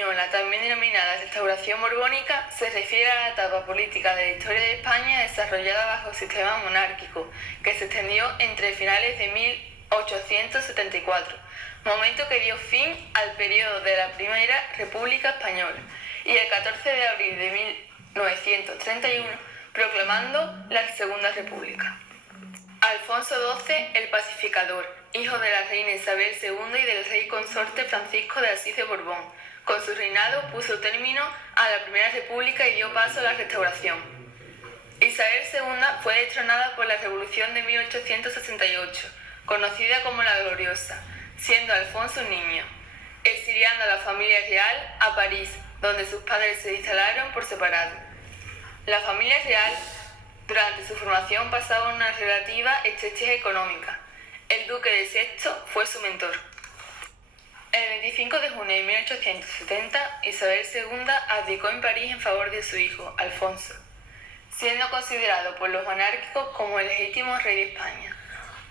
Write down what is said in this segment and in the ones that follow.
española, también denominada Restauración borbónica, se refiere a la etapa política de la historia de España desarrollada bajo el sistema monárquico, que se extendió entre finales de 1874, momento que dio fin al periodo de la Primera República Española, y el 14 de abril de 1931, proclamando la Segunda República. Alfonso XII, el Pacificador, hijo de la reina Isabel II y del rey consorte Francisco de Asís de Borbón, con su reinado puso término a la Primera República y dio paso a la Restauración. Isabel II fue destronada por la Revolución de 1868, conocida como la Gloriosa, siendo Alfonso un niño, exiliando a la familia real a París, donde sus padres se instalaron por separado. La familia real, durante su formación, pasaba una relativa estrechez económica. El duque de Sexto fue su mentor. El 25 de junio de 1870, Isabel II abdicó en París en favor de su hijo, Alfonso, siendo considerado por los monárquicos como el legítimo rey de España.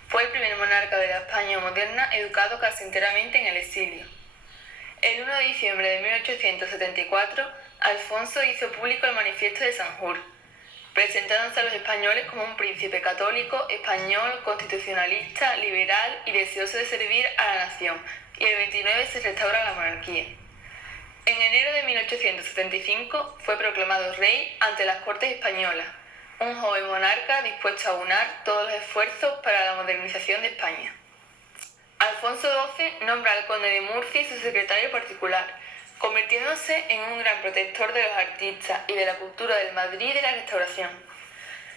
Fue el primer monarca de la España moderna educado casi enteramente en el exilio. El 1 de diciembre de 1874, Alfonso hizo público el Manifiesto de Sanjur, presentándose a los españoles como un príncipe católico, español, constitucionalista, liberal y deseoso de servir a la nación, y el 29 se restaura la monarquía. En enero de 1875 fue proclamado rey ante las Cortes españolas, un joven monarca dispuesto a aunar todos los esfuerzos para la modernización de España. Alfonso XII nombra al conde de Murcia su secretario particular, convirtiéndose en un gran protector de los artistas y de la cultura del Madrid y de la Restauración.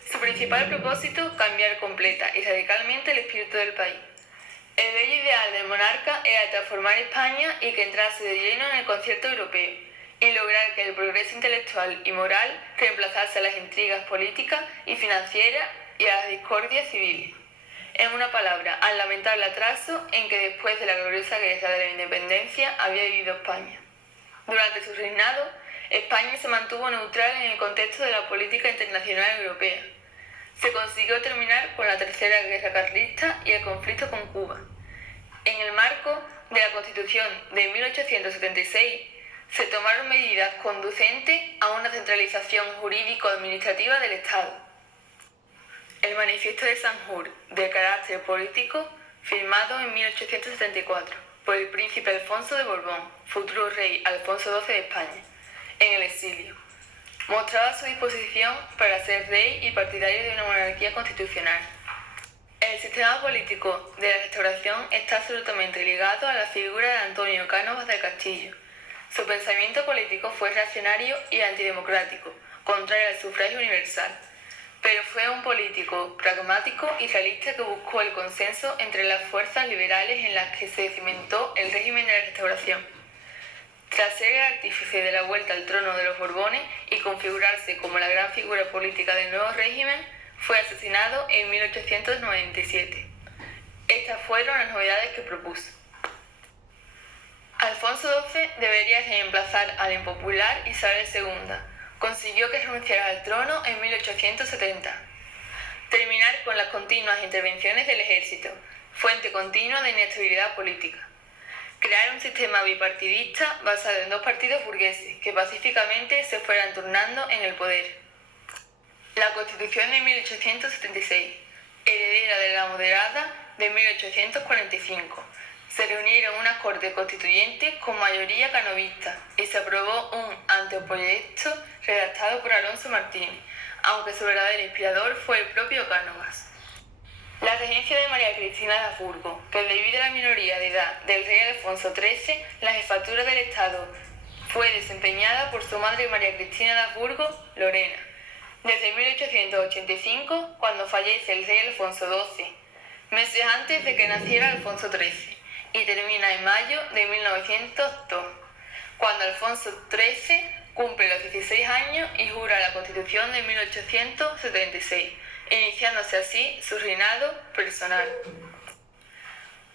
Su principal propósito, cambiar completa y radicalmente el espíritu del país. El bello ideal del monarca era transformar España y que entrase de lleno en el concierto europeo, y lograr que el progreso intelectual y moral reemplazase a las intrigas políticas y financieras y a las discordias civiles. En una palabra, al lamentable atraso en que después de la gloriosa guerra de la independencia había vivido España. Durante su reinado, España se mantuvo neutral en el contexto de la política internacional europea. Se consiguió terminar con la Tercera Guerra Carlista y el conflicto con Cuba. En el marco de la Constitución de 1876, se tomaron medidas conducentes a una centralización jurídico-administrativa del Estado. El Manifiesto de Sanjur, de carácter político, firmado en 1874 por el príncipe Alfonso de Borbón, futuro rey Alfonso XII de España, en el exilio, mostraba su disposición para ser rey y partidario de una monarquía constitucional. El sistema político de la Restauración está absolutamente ligado a la figura de Antonio Cánovas del Castillo. Su pensamiento político fue reaccionario y antidemocrático, contrario al sufragio universal, pero fue un político pragmático y realista que buscó el consenso entre las fuerzas liberales en las que se cimentó el régimen de la Restauración. Tras ser el artífice de la vuelta al trono de los Borbones y configurarse como la gran figura política del nuevo régimen, fue asesinado en 1897. Estas fueron las novedades que propuso. Alfonso XII debería reemplazar al impopular Isabel II. Consiguió que renunciara al trono en 1870. Terminar con las continuas intervenciones del ejército, fuente continua de inestabilidad política. Crear un sistema bipartidista basado en dos partidos burgueses que pacíficamente se fueran turnando en el poder. La Constitución de 1876, heredera de la moderada de 1845. Se reunieron unas Cortes Constituyentes con mayoría canovista y se aprobó un anteproyecto redactado por Alonso Martínez, aunque su verdadero inspirador fue el propio Cánovas. La regencia de María Cristina de Habsburgo, que debido a la minoría de edad del rey Alfonso XIII, la jefatura del Estado fue desempeñada por su madre María Cristina de Habsburgo, Lorena, desde 1885, cuando fallece el rey Alfonso XII, meses antes de que naciera Alfonso XIII, y termina en mayo de 1902, cuando Alfonso XIII cumple los 16 años y jura la Constitución de 1876, iniciándose así su reinado personal.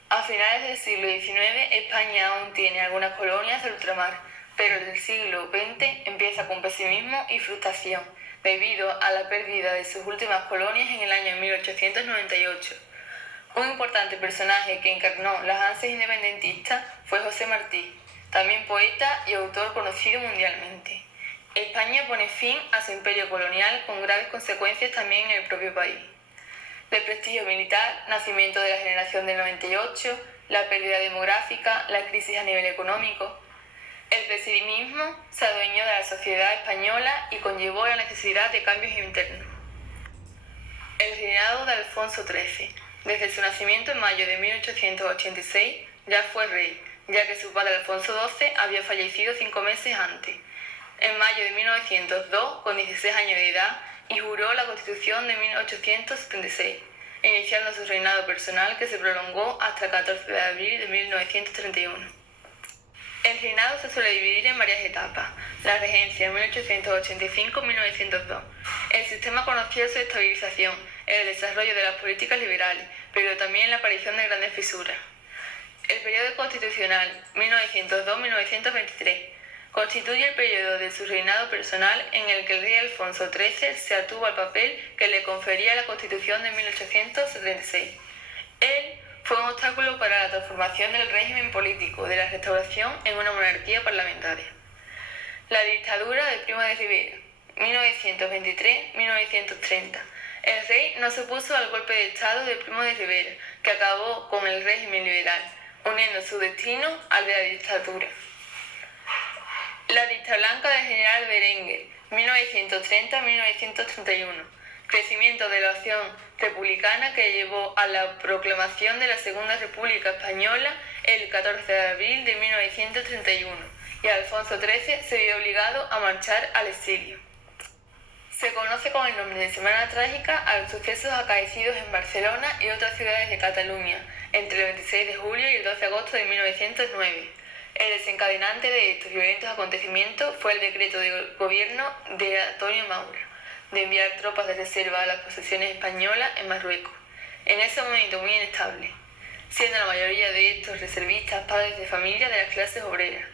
A finales del siglo XIX, España aún tiene algunas colonias del ultramar, pero el siglo XX empieza con pesimismo y frustración, debido a la pérdida de sus últimas colonias en el año 1898. Un importante personaje que encarnó las ansias independentistas fue José Martí, también poeta y autor conocido mundialmente. España pone fin a su imperio colonial con graves consecuencias también en el propio país. Desprestigio militar, nacimiento de la generación del 98, la pérdida demográfica, la crisis a nivel económico. El pesimismo se adueñó de la sociedad española y conllevó la necesidad de cambios internos. El reinado de Alfonso XIII. Desde su nacimiento en mayo de 1886 ya fue rey, ya que su padre Alfonso XII había fallecido 5 meses antes, en mayo de 1902, con 16 años de edad, y juró la Constitución de 1876, iniciando su reinado personal que se prolongó hasta el 14 de abril de 1931. El reinado se suele dividir en varias etapas: la regencia 1885-1902. El sistema conoció su estabilización, el desarrollo de las políticas liberales, pero también la aparición de grandes fisuras. El periodo constitucional 1902-1923 constituye el periodo de su reinado personal en el que el rey Alfonso XIII se atuvo al papel que le confería la Constitución de 1876. Él fue un obstáculo para la transformación del régimen político de la Restauración en una monarquía parlamentaria. La dictadura de Primo de Rivera, 1923-1930. El rey no se opuso al golpe de Estado de Primo de Rivera, que acabó con el régimen liberal, uniendo su destino al de la dictadura. La lista blanca del general Berenguer, 1930-1931. Crecimiento de la acción republicana que llevó a la proclamación de la Segunda República Española el 14 de abril de 1931, y Alfonso XIII se vio obligado a marchar al exilio. Se conoce con el nombre de Semana Trágica a los sucesos acaecidos en Barcelona y otras ciudades de Cataluña entre el 26 de julio y el 12 de agosto de 1909. El desencadenante de estos violentos acontecimientos fue el decreto del gobierno de Antonio Maura de enviar tropas de reserva a las posesiones españolas en Marruecos, en ese momento muy inestable, siendo la mayoría de estos reservistas padres de familia de las clases obreras.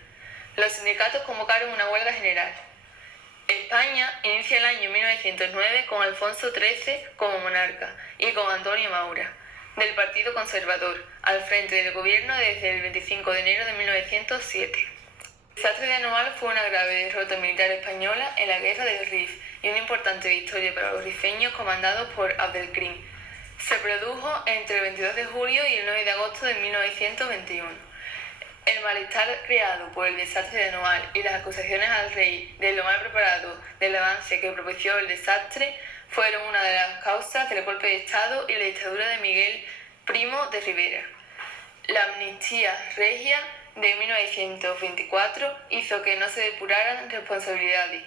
Los sindicatos convocaron una huelga general. España inicia el año 1909 con Alfonso XIII como monarca y con Antonio Maura, del Partido Conservador, al frente del gobierno desde el 25 de enero de 1907. El desastre de Anual fue una grave derrota militar española en la guerra del Rif y una importante victoria para los rifeños comandados por Abdelkrim. Se produjo entre el 22 de julio y el 9 de agosto de 1921. El malestar creado por el desastre de Anual y las acusaciones al rey de lo mal preparado del avance que propició el desastre fueron una de las causas del golpe de Estado y la dictadura de Miguel Primo de Rivera. La amnistía regia de 1924 hizo que no se depuraran responsabilidades.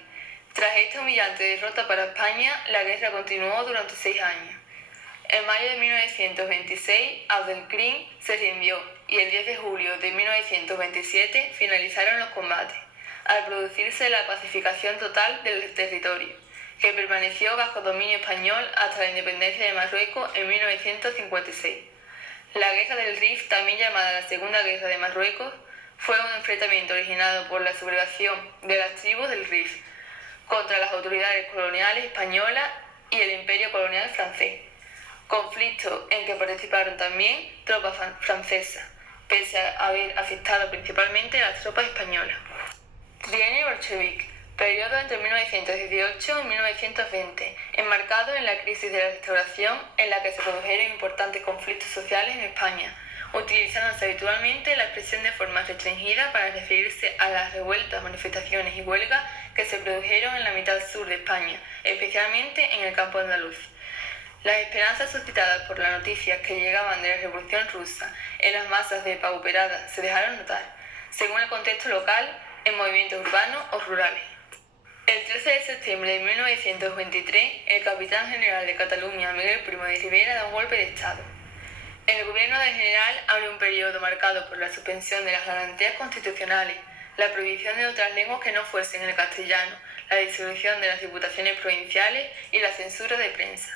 Tras esta humillante derrota para España, la guerra continuó durante 6 años. En mayo de 1926, Abdelkrim se rindió y el 10 de julio de 1927 finalizaron los combates, al producirse la pacificación total del territorio, que permaneció bajo dominio español hasta la independencia de Marruecos en 1956. La Guerra del Rif, también llamada la Segunda Guerra de Marruecos, fue un enfrentamiento originado por la sublevación de las tribus del Rif contra las autoridades coloniales españolas y el imperio colonial francés. Conflicto en que participaron también tropas francesas, pese a haber afectado principalmente a las tropas españolas. Trienio bolchevique, periodo entre 1918 y 1920, enmarcado en la crisis de la Restauración en la que se produjeron importantes conflictos sociales en España, utilizándose habitualmente la expresión de forma restringida para referirse a las revueltas, manifestaciones y huelgas que se produjeron en la mitad sur de España, especialmente en el campo andaluz. Las esperanzas suscitadas por las noticias que llegaban de la Revolución Rusa en las masas depauperadas se dejaron notar, según el contexto local, en movimientos urbanos o rurales. El 13 de septiembre de 1923, el capitán general de Cataluña, Miguel Primo de Rivera, da un golpe de Estado. El gobierno del general abre un periodo marcado por la suspensión de las garantías constitucionales, la prohibición de otras lenguas que no fuesen el castellano, la disolución de las diputaciones provinciales y la censura de prensa.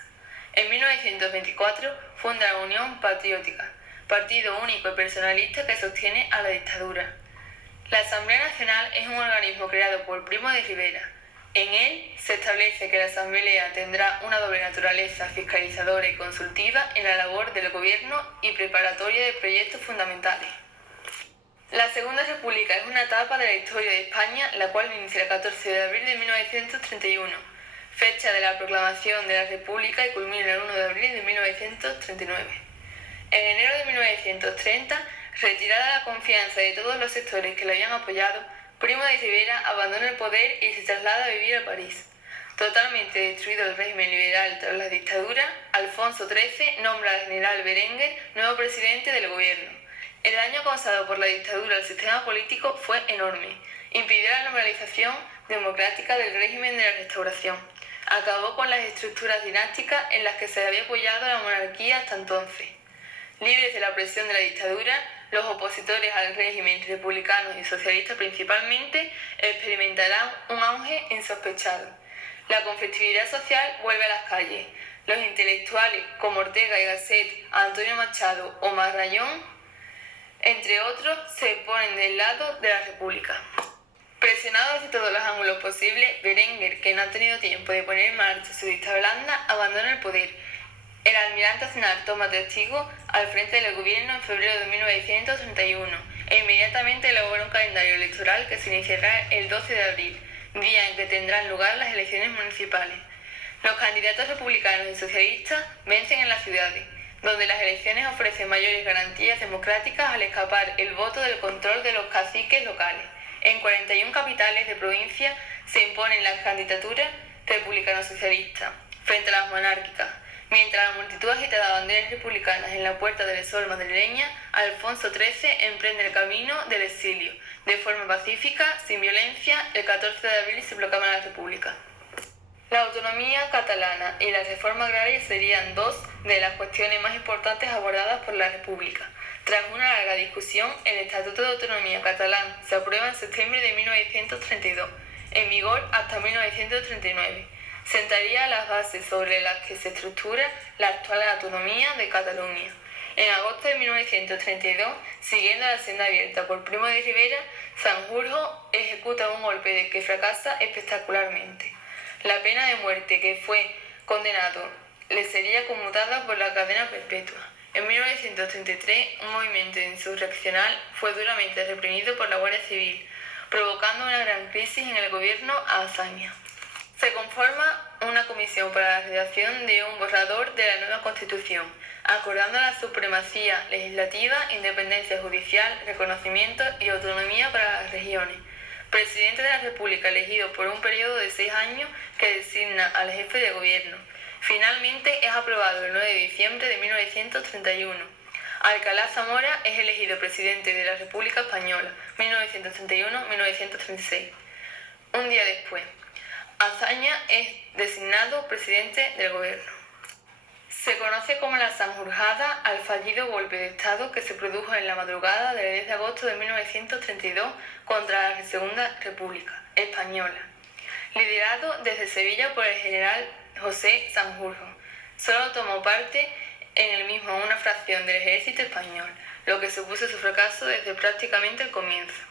En 1924 funda la Unión Patriótica, partido único y personalista que sostiene a la dictadura. La Asamblea Nacional es un organismo creado por Primo de Rivera. En él se establece que la Asamblea tendrá una doble naturaleza fiscalizadora y consultiva en la labor del gobierno y preparatoria de proyectos fundamentales. La Segunda República es una etapa de la historia de España, la cual inicia el 14 de abril de 1931, fecha de la proclamación de la República, y culmina el 1 de abril de 1939. En enero de 1930, retirada la confianza de todos los sectores que lo habían apoyado, Primo de Rivera abandona el poder y se traslada a vivir a París. Totalmente destruido el régimen liberal tras la dictadura, Alfonso XIII nombra al general Berenguer nuevo presidente del gobierno. El daño causado por la dictadura al sistema político fue enorme. Impidió la normalización democrática del régimen de la Restauración. Acabó con las estructuras dinásticas en las que se había apoyado la monarquía hasta entonces. Libres de la presión de la dictadura, los opositores al régimen, republicanos y socialistas principalmente, experimentarán un auge insospechado. La conflictividad social vuelve a las calles. Los intelectuales como Ortega y Gasset, Antonio Machado o Marañón, entre otros, se ponen del lado de la República. Presionado desde todos los ángulos posibles, Berenguer, que no ha tenido tiempo de poner en marcha su dictadura blanda, abandona el poder. El almirante Aznar toma testigo al frente del gobierno en febrero de 1931 e inmediatamente elabora un calendario electoral que se iniciará el 12 de abril, día en que tendrán lugar las elecciones municipales. Los candidatos republicanos y socialistas vencen en las ciudades, donde las elecciones ofrecen mayores garantías democráticas al escapar el voto del control de los caciques locales. En 41 capitales de provincia se imponen las candidaturas republicano-socialistas frente a las monárquicas. Mientras la multitud agitaba banderas republicanas en la puerta del sol madrileña, Alfonso XIII emprende el camino del exilio. De forma pacífica, sin violencia, el 14 de abril se proclama la República. La autonomía catalana y la reforma agraria serían dos de las cuestiones más importantes abordadas por la República. Tras una larga discusión, el Estatuto de Autonomía catalán se aprueba en septiembre de 1932, en vigor hasta 1939. Sentaría las bases sobre las que se estructura la actual autonomía de Cataluña. En agosto de 1932, siguiendo la senda abierta por Primo de Rivera, Sanjurjo ejecuta un golpe de que fracasa espectacularmente. La pena de muerte que fue condenado le sería conmutada por la cadena perpetua. En 1933, un movimiento insurreccional fue duramente reprimido por la Guardia Civil, provocando una gran crisis en el gobierno a Azaña. Se conforma una comisión para la redacción de un borrador de la nueva Constitución, acordando la supremacía legislativa, independencia judicial, reconocimiento y autonomía para las regiones. Presidente de la República elegido por un periodo de 6 años que designa al jefe de gobierno. Finalmente es aprobado el 9 de diciembre de 1931. Alcalá Zamora es elegido presidente de la República Española, 1931-1936. Un día después, Azaña es designado presidente del gobierno. Se conoce como la Sanjurjada al fallido golpe de Estado que se produjo en la madrugada del 10 de agosto de 1932 contra la Segunda República Española, liderado desde Sevilla por el general José Sanjurjo. Solo tomó parte en el mismo una fracción del ejército español, lo que supuso su fracaso desde prácticamente el comienzo.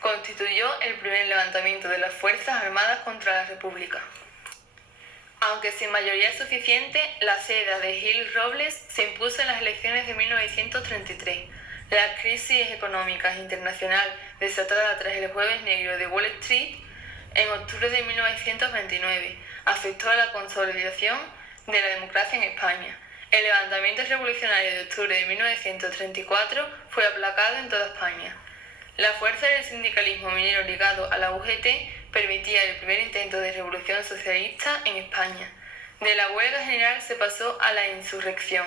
Constituyó el primer levantamiento de las Fuerzas Armadas contra la República. Aunque sin mayoría suficiente, la seda de Gil Robles se impuso en las elecciones de 1933. La crisis económica internacional desatada tras el Jueves Negro de Wall Street en octubre de 1929 afectó a la consolidación de la democracia en España. El levantamiento revolucionario de octubre de 1934 fue aplacado en toda España. La fuerza del sindicalismo minero ligado a la UGT permitía el primer intento de revolución socialista en España. De la huelga general se pasó a la insurrección,